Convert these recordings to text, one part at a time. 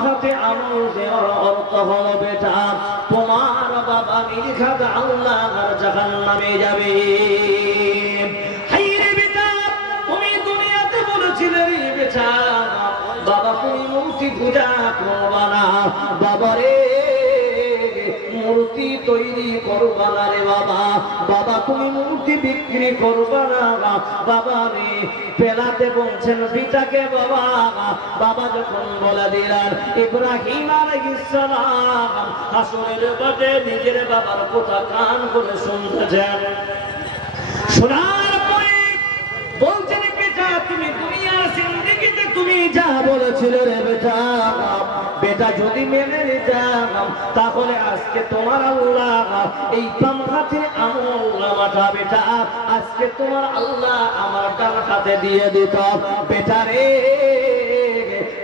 আমল দেওয়ার অর্থ হলো বেটা তোমার বাবা নির্ঘাত আল্লাহর জাহান্নামে যাবে। হায়রে বেটা তুমি দুনিয়াতে বলেছিলে রে বেটা বাবা তুমি মূর্তি পূজা করবা না, বাবা রে মূর্তি তৈরি করবা না রে বাবা, বাবা তুমি মূর্তি বিক্রি করবা না বাবা রে। পেলাতে বলছেন পিতাকে বাবা, বাবা যখন বলে দিলেন ইব্রাহিম আলাইহিস সালাম হাসরের মাঠে নিজের বাবার কথা কান করে শুনতেছেন। শোনার পরে বলছেন বেটা তুমি দুনিয়ার জিন্দেগিতে তুমি যা বলেছিলে রে বেটা, বেটা যদি মেনে নিতাম তাহলে আজকে তোমার আল্লাহ এই বাম হাতে আমল নামাটা বেটা আজকে তোমার আল্লাহ আমার ডান হাতে দিয়ে দিত। বেটা রে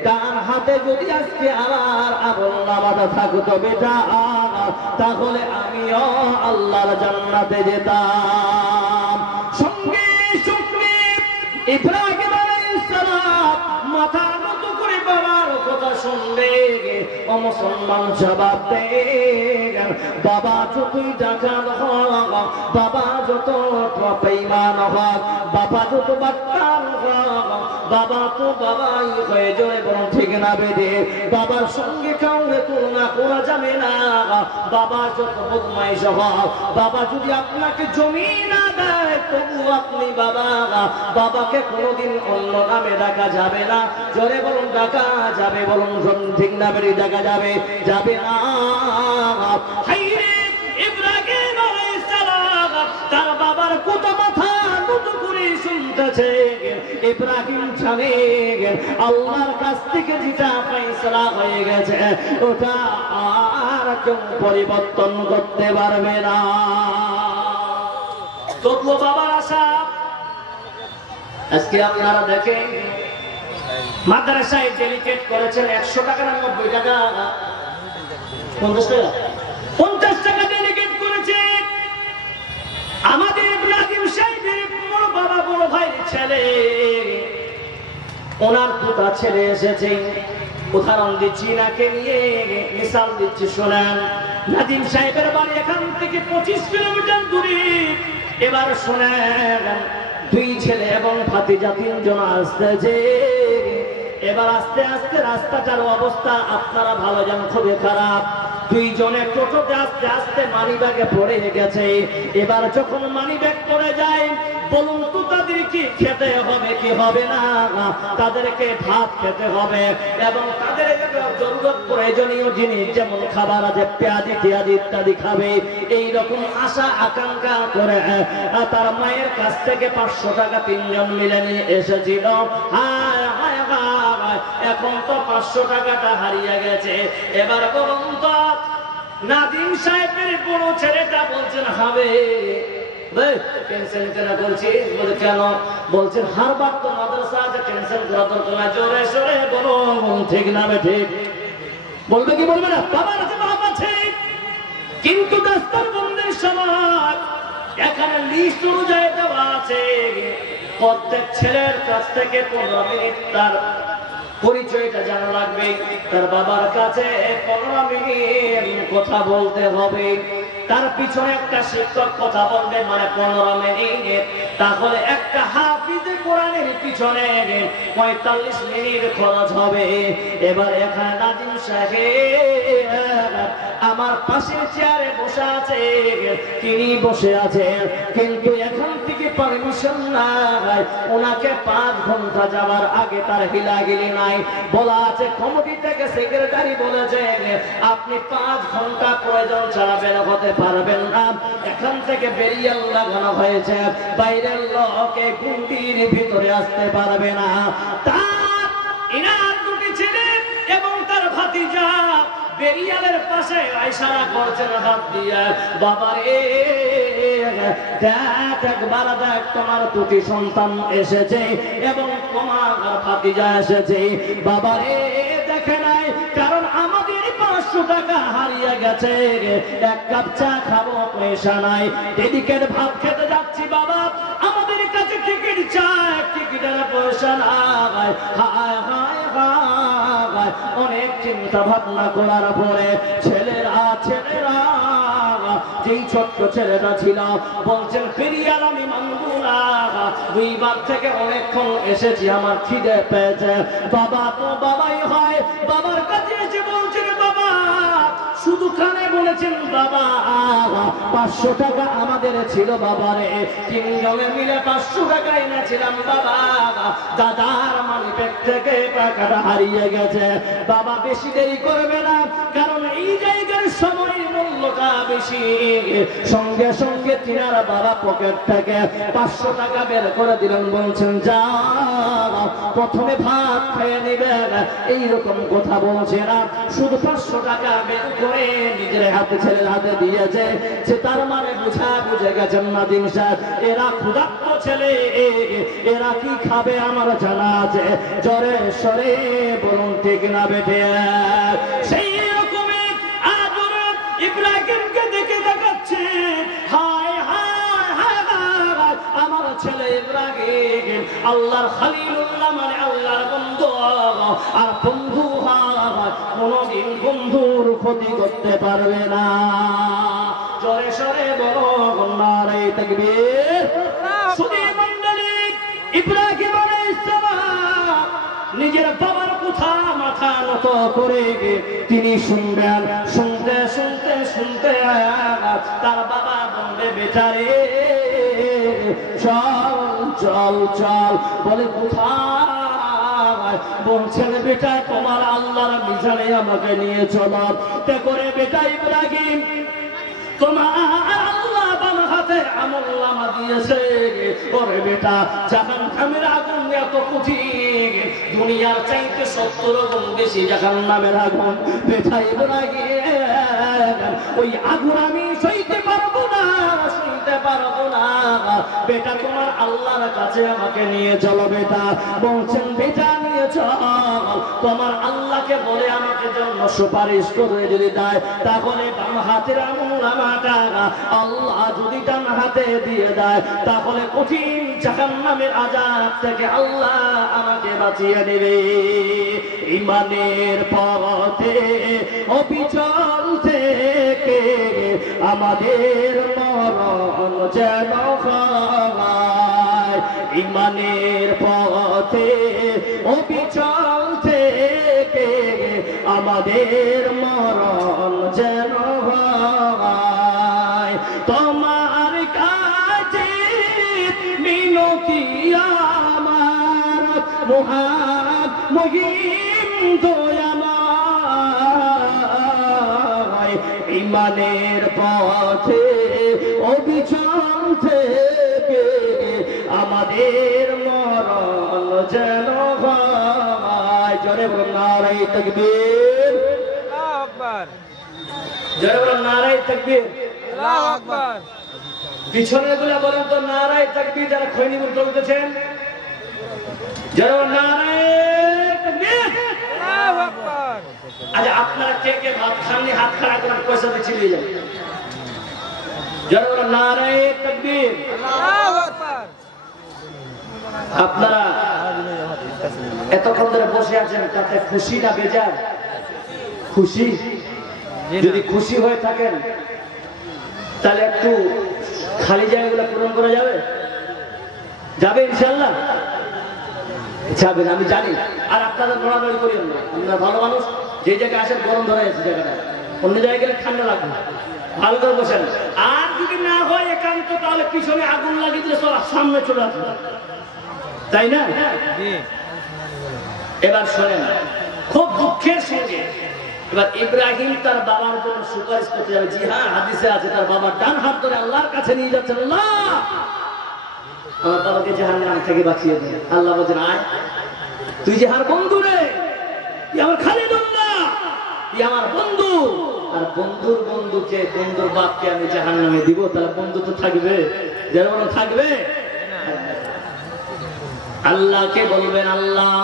ডান হাতে যদি আজকে আমার আমল নামাটা থাকতো বেটা তাহলে আমিও আল্লাহর জান্নাতে যেতাম। সঙ্গে সঙ্গে ইব্রাহিম আলাইহিস সালাম মাথা নত করে বাবার কথা শুনলে ও মুসলমান জবাব দেন বাবা যতই ডাকাত হোক, বাবা যত বেঈমান হোক, বাবা যত বাটপার হোক, বাবা তো বাবাই হয়ে জোরে বরং ঠিক না বেদে বাবার সঙ্গে কাউকে তুলনা করা যাবে না। বাবা যত বদমাইশ হোক, বাবা যদি আপনাকে জমি না দেয় তবু আপনি বাবা বাবাকে কোনোদিন অন্য নামে ডাকা যাবে না, জোরে বরং ডাকা যাবে বরং ঠিক না বেরিয়ে ডাকা যাবে যাবে না। হায়রে ইব্রাহিম আলাইহিস সালাম তার বাবার কত মাথা নত করে শুনতেছে। ইব্রাহিম জানে আল্লাহর কাছ থেকে যেটা ফয়সালা হয়ে গেছে ওটা আর কেউ পরিবর্তন করতে পারবে না। তবুও বাবার আশা আজকে আপনারা দেখেন মাদ্রাসায় ডেলিগেট করেছেন 100 টাকা না 90 টাকা 50 টাকা ডেলিগেট করেছেন। আমাদের ইব্রাহিম সাহেবের বড় বাবা বড় ভাইয়ের ছেলে ওনার দুটা ছেলে এসেছে। উদাহরণ দিচ্ছি নাকে নিয়ে মিসাল দিচ্ছি শোনেন। নাদিম সাহেবের বাড়ি এখান থেকে 25 কিলোমিটার দূরে। এবার শোনেন দুই ছেলে এবং ভাতিজা তিনজন আসতেছে। এবার আস্তে আস্তে রাস্তাটার অবস্থা আপনারা ভালো জানেন খুবই খারাপ। দুইজনে টোটোতে আস্তে আস্তে মানিব্যাগে পড়ে গেছে। এবার যখন মানিব্যাগ পড়ে যায় বলুন তো তাদের কি খেতে হবে কি হবে না? তাদেরকে ভাত খেতে হবে এবং তাদের জরুরত প্রয়োজনীয় জিনিস যেমন খাবার আছে পেঁয়াজি টিয়াজি ইত্যাদি খাবে। এইরকম আশা আকাঙ্ক্ষা করে তার মায়ের কাছ থেকে 500 টাকা তিনজন মিলে নিয়ে এসেছিল। হায় হায় হায় এখন তো 500 টাকাটা হারিয়ে গেছে। এবার বলুন তো নাদিম সাহেবের বড় ছেলেটা বলছেন হবে টেনশন কেন বলছি বলে কেন বলছেন হারবার তো মাদ্রাসা আছে টেনশন করা দরকার না, জোরে সোরে বলো ঠিক না ঠিক বলবে কি বলবে না? বাবার বাবা আছে কিন্তু দাস্তার বন্ধের সময় এখানে লিস্ট অনুযায়ী দেওয়া আছে প্রত্যেক ছেলের কাছ থেকে 15 মিনিট তার পরিচয়টা জানা লাগবে। তার বাবার কাছে 15 মিনিট কথা বলতে হবে। তার পিছনে একটা শিক্ষক কথা বলবে মানে 15 মিনিট। তাহলে একটা হাফিজে কোরআনের পিছনে 45 মিনিট খরচ হবে। এবার এখানে নাদিম সাহেব আমার পাশের চেয়ারে বসে আছে, তিনি বসে আছেন কিন্তু এখান থেকে পারমিশন নাই। ওনাকে 5 ঘন্টা যাওয়ার আগে তার হিলাগিলি নাই। বলা আছে কমিটি থেকে সেক্রেটারি বলেছেন আপনি 5 ঘন্টা প্রয়োজন ছাড়া বের হতে পারবেন না। এখান থেকে বেরিয়ে লাগানো হয়েছে বাইরের লোকে গুন্ডির ভিতরে আসতে পারবে না। তার ইনার দুটি ছেলে এবং তার ভাতিজা বেরিয়ালের পাশে ইশারা করছেন হাত দিয়ে বাবারে দেখ একবার দেখ তোমার দুটি সন্তান এসেছে এবং তোমার ভাতিজা এসেছে। বাবারে দেখে নাই কারণ আমাদের 500 টাকা হারিয়ে গেছে, এক কাপ চা খাবো পয়সা নাই, ডেডিকেট ভাত খেতে যাচ্ছি বাবা আমাদের কাছে টিকিট চাই টিকিটের পয়সা নাই। হায় হায় হায় অনেক চিন্তা ভাবনা করার পরে ছেলেরা যেই ছোট্ট ছেলেটা ছিল বলছেন ফিরিয়াল আমি মানব না, দুইবার থেকে অনেকক্ষণ এসেছি, আমার খিদে পেয়েছে। বাবা তো বাবাই হয়, বাবার কাছে এসে বলছেন বাবা, শুধু কানে বলেছেন বাবা 500 টাকা আমাদের ছিল বাবারে, তিনজনে মিলে 500 টাকা এনেছিলাম বাবা, দাদার মানিব্যাগ থেকে টাকাটা হারিয়ে গেছে। বাবা বেশি দেরি করবে না, কারণ এই জায়গার সময়ের মূল্যটা বেশি। সঙ্গে সঙ্গে তিনার বাবা পকেট থেকে 500 টাকা বের করে দিলেন, বলছেন যা প্রথমে ভাত খেয়ে নিবেন, এইরকম কথা বলছে না, শুধু 500 টাকা বের করে নিজের হাতে ছেলের হাতে দিয়েছে, যে তার মানে বুঝে গেছেন নাদিম সাহেব এরা ক্ষুধার্ত ছেলে, এরা কি খাবে আমার জানা আছে। জরে সরে বলুন ঠিক না বেঠে? সেই রকমই আজ ইব্রাহিমকে দেখে দেখাচ্ছে, হায় হায় হায় হায় আমার ছেলে ইব্রাহিম আল্লাহর খলিলুল্লাহ, মানে আল্লাহর বন্ধু, আর বন্ধু কোনদিন বন্ধুর ক্ষতি করতে পারবে না। জোরে সরে বলো নারে তাকবীর। সুধী মণ্ডলী, ইব্রাহিম আলাইহিস সালাম নিজের বাবার কথা মাথা নত করে তিনি শুনবেন, শুনতে শুনতে শুনতে তার বাবা বলবে বেচারে চল চল চল, বলে কোথায়? বলছেন বেটা তোমার আল্লাহর মিজানে আমাকে নিয়ে চলো। তে করে বেটা ইব্রাহিম তোমার আল্লাহ বাম হাতে আমলনামা দিয়েছে, ওরে বেটা জাহান্নামের আগুন এত কঠিন, দুনিয়ার চাইতে 70 গুণ বেশি জাহান্নামের আগুন। বেটা ইব্রাহিম ওই আগুন আমি সইতে পারবো না, সইতে পারবো না, বেটা তোমার আল্লাহর কাছে আমাকে নিয়ে চলো। বেটা বলছেন বেটা নিয়ে চল, তোমার আল্লাহকে বলে আমাকে জন্য সুপারিশ করে যদি দেয়, তাহলে বাম হাতের আমলনামাটা আল্লাহ যদি ডান হাতে দিয়ে দেয়, তাহলে কঠিন জাহান্নামের আযাব থেকে আল্লাহ আমাকে বাঁচিয়ে নেবে। ঈমানের পথে অবিচল থেকে আমাদের মরণ যেন হয়, ঈমানের পথে অবিচল থেকে আমাদের মরণ যেন হয়। তোমার কাছে মিনতি আমার মহান মহিম দয়াময়, ঈমানের পথে অবিচল থেকে আমাদের মরণ যেন হয়। জোরে বলুন নারে তাকবীর, আল্লাহু আকবার। জোরে বলুন নারে তাকবীর, আল্লাহু আকবার। পিছনে গুলা বলেন তো নারে তাকবীর, যারা খৈনি মুখ চলতেছেন। জোরে বলুন নারে তাকবীর, আল্লাহু আকবার। আচ্ছা আপনারা কে কে ভাত খাননি হাত খাড়া করে পয়সা দিয়ে যান। জোরে বলুন নারে তাকবীর, আল্লাহু আকবার। আপনারা এতক্ষণ ধরে বসে আছেন, তাতে খুশি না বেজার? খুশি। যদি খুশি হয়ে থাকেন তাহলে একটু খালি জায়গাগুলো পূরণ করা যাবে? যাবে ইনশাআল্লাহ? যাবেন আমি জানি। আর আপনারা নড়ানড়ি করিও না, আপনারা ভালো মানুষ, যে জায়গায় আসেন গরম ধরে আছে জায়গাটা, অন্য জায়গায় গেলে ঠান্ডা লাগবে, ভালো করে বসেন। আর যদি না হয় একান্ত, তাহলে পিছনে আগুন লাগিয়ে দিলে সব সামনে চলে আসবে, তাই না? এবার শোনেন, খুব দুঃখের সঙ্গে এবার ইব্রাহিম তার বাবার জন্য সুপারিশ করতে যাবে। জি হ্যাঁ, হাদিসে আছে তার বাবার ডান হাত ধরে আল্লাহর কাছে নিয়ে যাচ্ছেন, আল্লাহ আমার বাবাকে জাহান্নাম থেকে বাঁচিয়ে দে। আল্লাহ বলছেন আয়, তুই যে আমার বন্ধু রে, তুই আমার খালিদুল্লাহ, তুই আমার বন্ধু। আর বন্ধুর বন্ধুকে, বন্ধুর বাপকে আমি জাহান্নামে দিব, তাহলে বন্ধু তো থাকবে, যেমন থাকবে। আল্লাহকে বলবেন আল্লাহ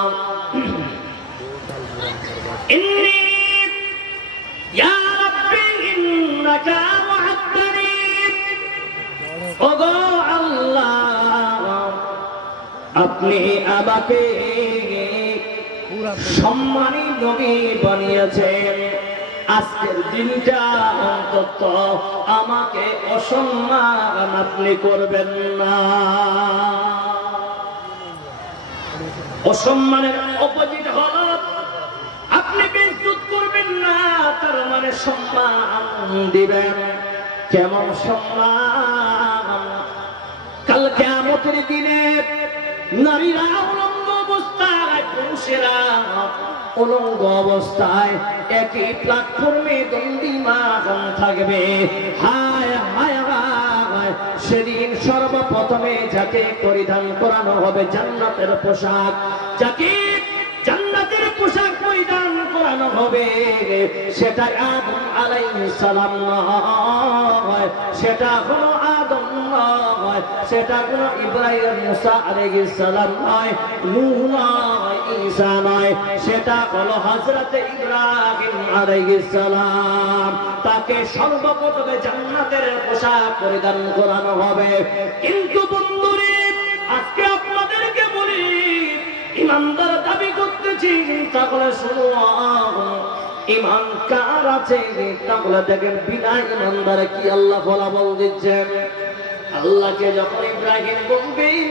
ইন্নী ইয়া রাব্বি ইন্নাকা ওয়া'আদতানি, ওগো আল্লাহ আপনি আমাকে সম্মানী নবী বানিয়েছেন। আজকের দিনটা অন্তত আমাকে অসম্মান আপনি করবেন না। অসম্মানের অপোজিট হল আপনি বেইজ্জত করবেন না, তার মানে সম্মান দিবেন। কেমন সম্মান? কাল কিয়ামতের দিনে নারীরা উলঙ্গ অবস্থায়, পুরুষেরা উলঙ্গ অবস্থায় একই প্ল্যাটফর্মে দণ্ডিমান থাকবে। হায় হায় হায়, সেদিন সর্বপ্রথমে যাকে পরিধান করানো হবে জান্নাতের পোশাক, যাকে জান্নাতের পোশাক পরিধান করানো হবে সেটা আদম আলাইহিস সালাম নয়, সেটা হলো আদম নয়, সেটা হলো ইব্রাহিম মুসা আলাইহিস সালাম নয়, নূহ নয়, ঈসা নয়, সেটা হলো হযরত ইব্রাহিম আলাইহিস সালাম। তাকে সর্বপ্রথমে জান্নাতের পোশাক পরিধান করানো হবে। কিন্তু বন্ধুরে, আজকে আপনাদেরকে বলি, ইমানদার দাবি করতেছি, তাহলে শুনো ইমান কার আছে? তাহলে দেখেন বিনা ইমানদার কি আল্লাহ ফলাফল দিচ্ছেন। আল্লাহকে যখন ইব্রাহিম বলবেন,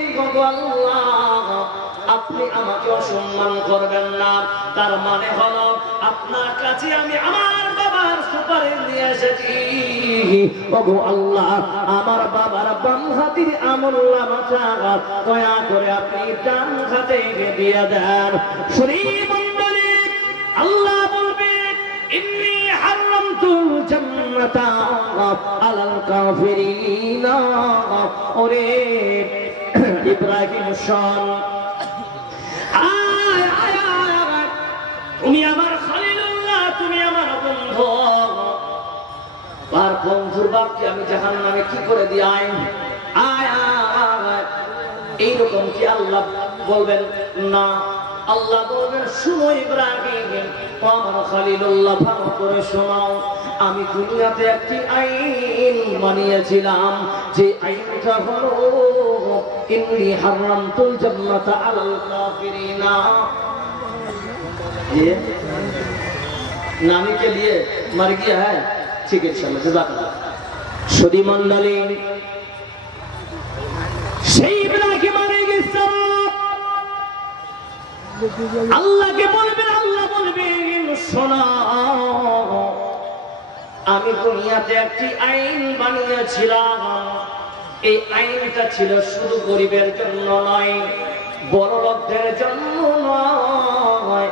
আল্লাহ আপনি আমাকে অসম্মান করবেন না, তার মানে হলো আপনার কাছে আমি আমার বাবার সুপারিশ নিয়ে এসেছি। ওগো আল্লাহ, আমার বাবার বাম হাতের আমলনামাটা দয়া করে আপনি ডান হাতে দিয়ে দেন। শরীফ মণ্ডলী, আল্লাহ বলবেন ইন্নী হারামতুল জান্নাতা আলাল কাফিরিন। ওরে ইব্রাহিম শোন, তুমি আমার খলিলুল্লাহ, তুমি আমার বন্ধু। আর বন্ধুর বাপকে আমি জাহান্নামে কি করে দিই? আয় আয় আয়, এইরকম কি আল্লাহ বলবেন? না, আল্লাহ বলবেন শুনো ইব্রাহিম, আমার খলিলুল্লাহ ভালো করে শোনাও। আমি দুনিয়াতে একটি আইন বানিয়েছিলাম, যে আইনটা হলো ইন্নী হারামতুল জান্নাতা আলাল কাফিরিনা। ये नानी के लिए मर गया है, ठीक है इंशाल्लाह, जज़ाकल्लाह। सुधी मंडली, সেই ইব্রাহিম আলাইহিস সালাম আল্লাহকে বলবেন, আল্লাহ বলবেন শোনো, আমি দুনিয়াতে একটি আইন বানিয়েছিলাম। এই আইনটা ছিল শুধু গরিবের জন্য নয়, বড় লোকদের জন্য নয়,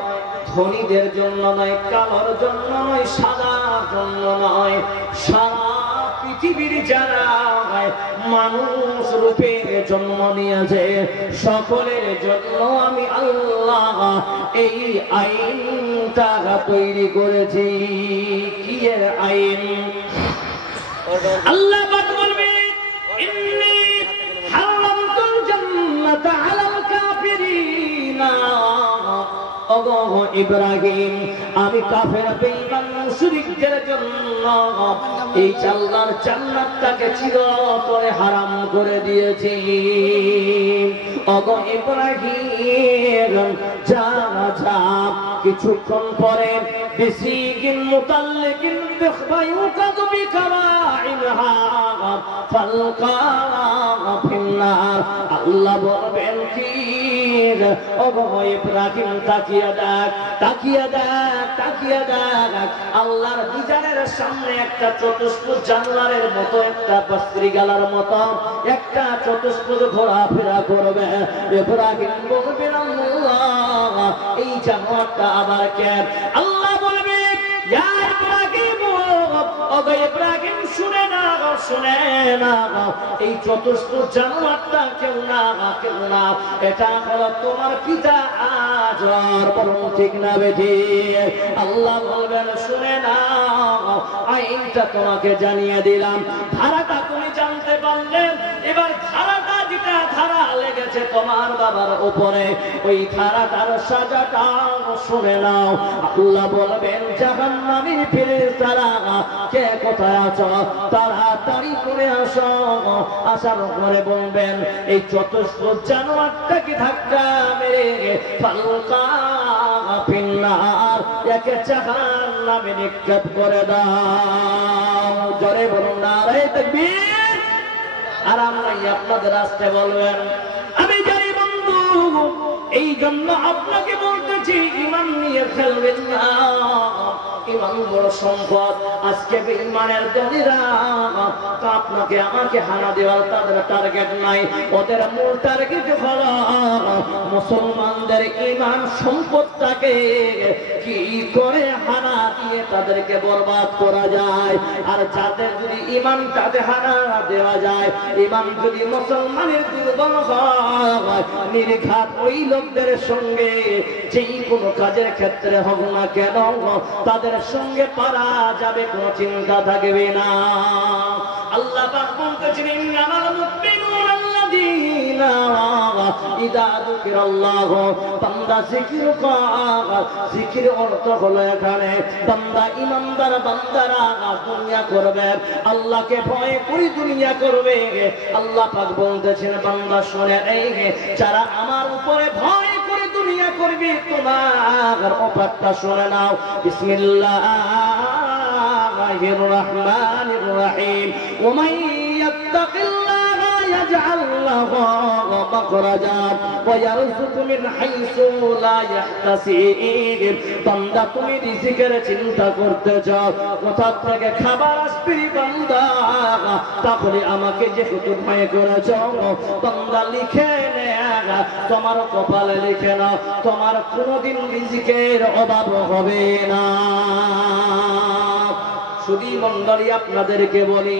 ধনীদের জন্য নয়, কালোর জন্য নয়, সাদার জন্য নয়, সারা পৃথিবীর যারা মানুষ রূপে জন্ম নিয়েছে সকলের জন্য আমি আল্লাহ এই আইনটা তৈরি করেছি। কি এর আইন? আল্লাহ পাক বলবেন ইন্নী হারামতুল জান্নাতা আলাল কাফিরিনা। ওগো ইব্রাহিম, আমি কাফের বেঈমান মুশরিকদের জন্য এই আল্লাহর জান্নাতটাকে চিরতরে হারাম করে দিয়েছি। ওগো ইব্রাহিম, যা যা কিছুক্ষণ পরে বিসিগিন মুতাল্লিকিন বিখবায়ুকাদ বিকারাইনহা ফালকা ফিন্নার। আল্লাহ বলবেন কি, ওগো ইব্রাহিম তাকিয়ে দেখ, তাকিয়ে দেখ, তাকিয়ে দেখ, আল্লাহর বিজানের সামনে একটা চতুষ্পদ জানোয়ারের মতো, একটা বাস্ত্রীগালার মতো একটা চতুষ্পদ ঘোরাফেরা করবে। ইব্রাহিম বলবেন আল্লাহ এই জানোয়ারটা আবার কে? আল্লাহ বলবে ইয়া ইব্রাহিম, ওগো ইব্রাহিম শুনে না, শুনে না, এই চতুষ্পদ জানোয়ারটা কেউ না, কেউ না, এটা হলো তোমার পিতা আজর। বলুন ঠিক না বেঠি? আল্লাহ বলবেন শুনে না, আইনটা তোমাকে জানিয়ে দিলাম, ধারাটা তুমি জানতে পারলে, এবার ধারাটা যেটা ধারা লেগেছে তোমার বাবার উপরে, ওই ধারাটার সাজাটা শুনে নাও। আল্লাহ বলবেন জাহান্নামী ফেরেশতারা কে কোথায় আছো? তাড়াতাড়ি করে আসো। আসার পরে বলবেন এই চতুষ্পদ জানোয়ারটাকে ধাক্কা মেরে ফালকা ফিন্নার, একে জাহান্নামে নিক্ষেপ করে দাও। জোরে বলুন নারায়ে তাকবীর। আর আমরা আপনাদের আসতে বলবেন, আমি জানি বন্ধু, এই জন্য আপনাকে বলতেছি ঈমান নিয়ে খেলবেন না। ঈমান বড় সম্পদ। আজকে ঈমানের ধনীরা তো আপনাকে আমাকে হানা দেওয়ার তাদের টার্গেট নাই, ওদের মূল টার্গেট হলো মুসলমানদের ঈমান সম্পদটাকে কি করে হানা দিয়ে তাদেরকে বরবাদ করা যায়। আর যাদের যদি ঈমানটাকে হানা দেওয়া যায়, ঈমান যদি মুসলমানের দুর্বল হয়, নির্ঘাত ওই লোকদের সঙ্গে যেই কোনো কাজের ক্ষেত্রে হোক না কেন তাদের সঙ্গে পারা যাবে, কোনো চিন্তা থাকবে না। আল্লাহ পাক বলতেছেন, ইন্নামাল মুমিনুনা আল্লাযীনা ইযা যুকিরাল্লাহু, বান্দা জিকির করে। জিকির অর্থ হলো এখানে বান্দা ঈমানদার বান্দারা দুনিয়া করবে, আল্লাহকে ভয় করে দুনিয়া করবে। আল্লাহ পাক বলতেছেন, বান্দা শুনে এই যারা আমার উপরে ভয় করে দুনিয়া করবে, তোমার অফারটা শুনে নাও। বিসমিল্লাহির রহমানির রহিম। ওয়া ইয়াত্তাকিল্লাহা ইয়াজআল লাহু মাখরাজা ওয়া ইয়ারযুকু মিন হাইসু লা ইয়াহতাসিব। বান্দা তুমি রিজিকের চিন্তা করতেছো, কোথা থেকে খাবার আসবে বান্দা, তাহলে আমাকে যে হুকুম করেছো বান্দা লিখে নে, তোমার কপালে লিখে নাও, তোমার কোনোদিন রিজিকের অভাব হবে না। শুধু মণ্ডলী আপনাদেরকে বলি,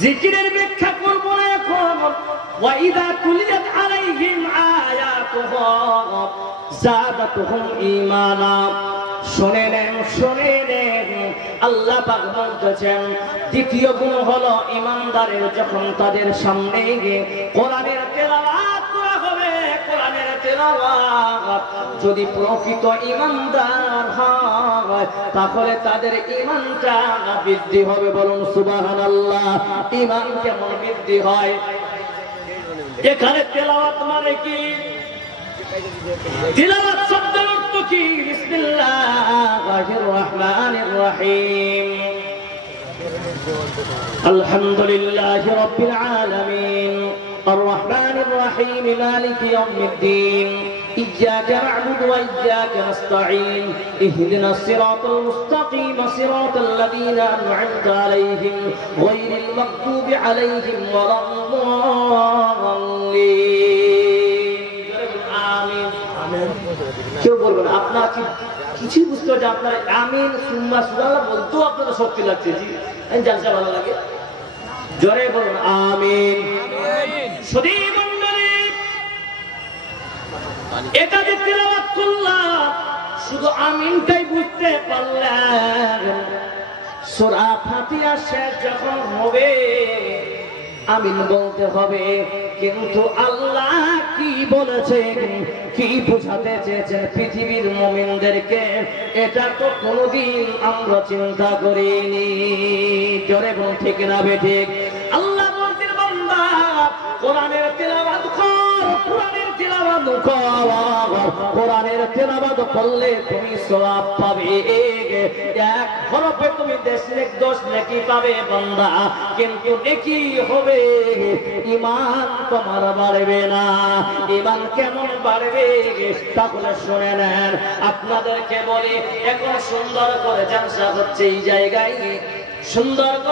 জিকিরের ব্যাখ্যা করব না এখন। ওয়াইদা তুলিয়াত আলাইহিম আয়াতুহু যাদাতুহুম ঈমানা। শুনে নেন, শুনে নেন, আল্লাহ পাক বলতেছেন দ্বিতীয় গুণ হলো ঈমানদারের যখন তাদের সামনে কোরআনের তেলাওয়াত করা হবে, কোরআনের তেলাওয়াত যদি প্রকৃত ঈমানদার হয় তাহলে তাদের ঈমানটা বৃদ্ধি হবে। বলুন সুবহানাল্লাহ। ঈমান কেমন বৃদ্ধি হয়? এখানে তেলাওয়াত মানে কি? তিলাওয়াত শব্দের অর্থ কি? বিসমিল্লাহির রহমানির রহিম। আলহামদুলিল্লাহি রাব্বিল আলামিন আর রহমানির রহিম মালিকি ইয়াউমিদ্দিন ইয়্যাকা না'বুদু ওয়া ইয়্যাকা নাস্তাঈন ইহদিনাস সিরাতাল মুস্তাকিম সিরাতাল লাযীনা আন'আমতা আলাইহিম গায়রিল মাগদুবি আলাইহিম ওয়ালাদ-দাল্লিন। কেউ বলবেন আপনার কি কিছুই বুঝতে পারছে? আপনার আমিন সুম্মা সুবহানাল্লাহ বলতেও আপনাদের শক্তি লাগছে। জি জালসা ভালো লাগে, জোরে বলুন আমিন। শুধু মণ্ডলী এটা যে তিলাওয়াত করলাম, শুধু আমিনটাই বুঝতে পারলেন। সূরা ফাতিহা শেষ যখন হবে আমিন বলতে হবে, কিন্তু আল্লাহ কি বলেছেন, কি বোঝাতে চেয়েছেন পৃথিবীর মুমিনদেরকে, এটা তো কোনোদিন আমরা চিন্তা করিনি। জোরে বলুন ঠিক না বেঠিক? আল্লাহ বলছেন বান্দা কোরআনের তেলাওয়াত কর, কোরআনের তেলাওয়াত কর, কোরআনের তেলাওয়াত করলে তুমি সওয়াব পাবে। এক হরফে তুমি 10 নেকি পাবে বান্দা, কিন্তু নেকি হবে, ঈমান তোমার বাড়বে না। ঈমান কেমন বাড়বে? তাহলে শুনে নেন, আপনাদেরকে বলি, এখন সুন্দর করে জালসা হচ্ছে এই জায়গায়, সুন্দর করে